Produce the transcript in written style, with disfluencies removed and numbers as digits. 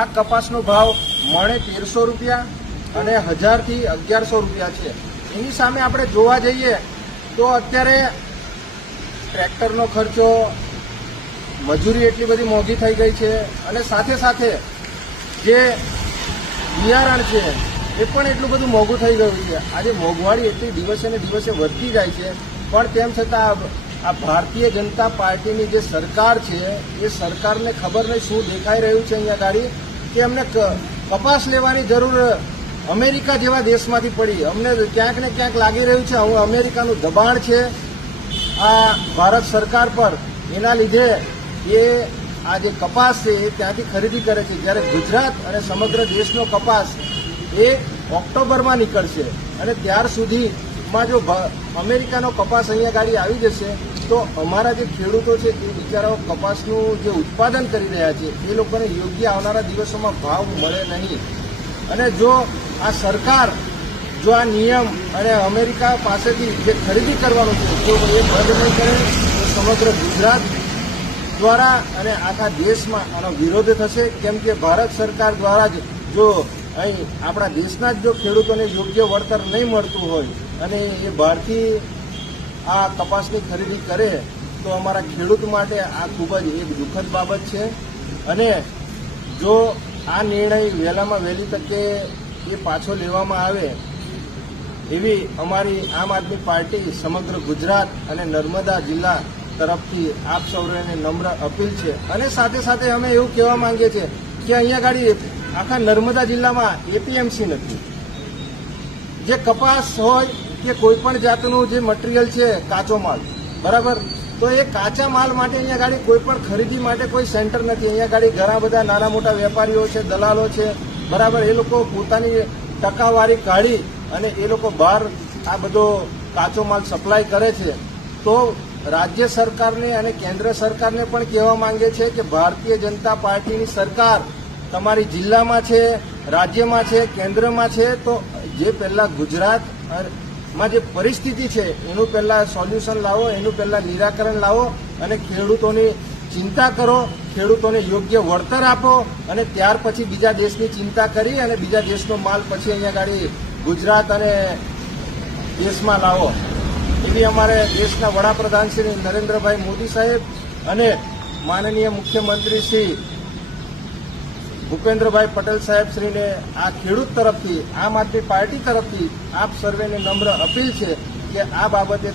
આ કપાસનો ભાવ મણે 1300 રૂપિયા અને 1000 થી 1100 રૂપિયા છે। એની સામે આપણે જોવા જઈએ તો અત્યારે ટ્રેક્ટરનો ખર્ચો, મજૂરી એટલી બધી મોંઘી થઈ ગઈ છે અને સાથે સાથે જે બિયારણ છે એ પણ એટલું બધું મોંઘું થઈ ગયું છે। આજે મોંઘવારી એટલી દિવસે ને દિવસે વધતી જાય છે, પણ તેમ છતાં આ ભારતીય જનતા પાર્ટીની જે સરકાર છે એ સરકારને ખબર નહીં શું દેખાઈ રહ્યું છે અહીંયા ગાડી કે અમને કપાસ લેવાની જરૂર અમેરિકા જેવા દેશમાંથી પડી। અમને ક્યાંક ને ક્યાંક લાગી રહ્યું છે અમેરિકાનું દબાણ છે આ ભારત સરકાર પર, એના લીધે એ આ જે કપાસ છે એ ત્યાંથી ખરીદી કરે છે, જ્યારે ગુજરાત અને સમગ્ર દેશનો કપાસ એ ઓક્ટોબરમાં નીકળશે અને ત્યાર સુધીમાં જો અમેરિકાનો કપાસ અહીંયા ગાડી આવી જશે તો અમારા જે ખેડૂતો છે એ બિચારાઓ કપાસનું જે ઉત્પાદન કરી રહ્યા છે એ લોકોને યોગ્ય આવનારા દિવસોમાં ભાવ મળે નહીં। અને જો આ સરકાર જો આ નિયમ અને અમેરિકા પાસેથી જે ખરીદી કરવાનું છે જો એ બંધ નહીં કરે તો સમગ્ર ગુજરાત દ્વારા અને આખા દેશમાં આનો વિરોધ થશે, કેમ કે ભારત સરકાર દ્વારા જ જો અહીં આપણા દેશના જ જો ખેડૂતોને યોગ્ય વળતર નહીં મળતું હોય અને એ બહારથી આ કપાસની ખરીદી કરે તો અમારા ખેડૂત માટે આ ખૂબ જ એક દુઃખદ બાબત છે। અને જો આ નિર્ણય વહેલામાં વહેલી તકે એ પાછો લેવામાં આવે એવી અમારી આમ આદમી પાર્ટી સમગ્ર ગુજરાત અને નર્મદા જિલ્લા તરફથી આપ સૌને નમ્ર અપીલ છે। અને સાથે સાથે અમે એવું કહેવા માંગીએ છીએ કે અહીંયા ગાડી આખા નર્મદા જિલ્લામાં એપીએમસી નથી। જે કપાસ હોય કે કોઈ પણ જાતનું જે મટીરિયલ છે કાચો માલ, બરાબર, તો એ કાચા માલ માટે અહીંયા ગાડી કોઈ પણ ખરીદી માટે કોઈ સેન્ટર નથી। અહીંયા ગાડી ઘણા બધા નાના મોટા વેપારીઓ છે, દલાલો છે, બરાબર, એ લોકો પોતાની ટકાવારી કાઢી અને એ લોકો બહાર આ બધો કાચો માલ સપ્લાય કરે છે। તો રાજ્ય સરકારને અને કેન્દ્ર સરકારને પણ કહેવા માંગે છે કે ભારતીય જનતા પાર્ટીની સરકાર તમારી જિલ્લામાં છે, રાજ્યમાં છે, કેન્દ્રમાં છે, તો જે પહેલા ગુજરાતમાં જે પરિસ્થિતિ છે એનું પહેલા સોલ્યુશન લાવો, એનું પહેલા નિરાકરણ લાવો અને ખેડૂતોની ચિંતા કરો, ખેડૂતોને યોગ્ય વળતર આપો અને ત્યાર પછી બીજા દેશની ચિંતા કરી અને બીજા દેશનો માલ પછી અહીંયા ગાડી ગુજરાત અને દેશમાં લાવો, એવી અમારે દેશના વડાપ્રધાન શ્રી નરેન્દ્રભાઈ મોદી સાહેબ અને માનનીય મુખ્યમંત્રી શ્રી ભૂપેન્દ્રભાઈ પટેલ સાહેબ શ્રીને આ ખેડૂત તરફથી, આમ આદમી પાર્ટી તરફથી આપ સર્વેને નમ્ર અપીલ છે કે આ બાબતે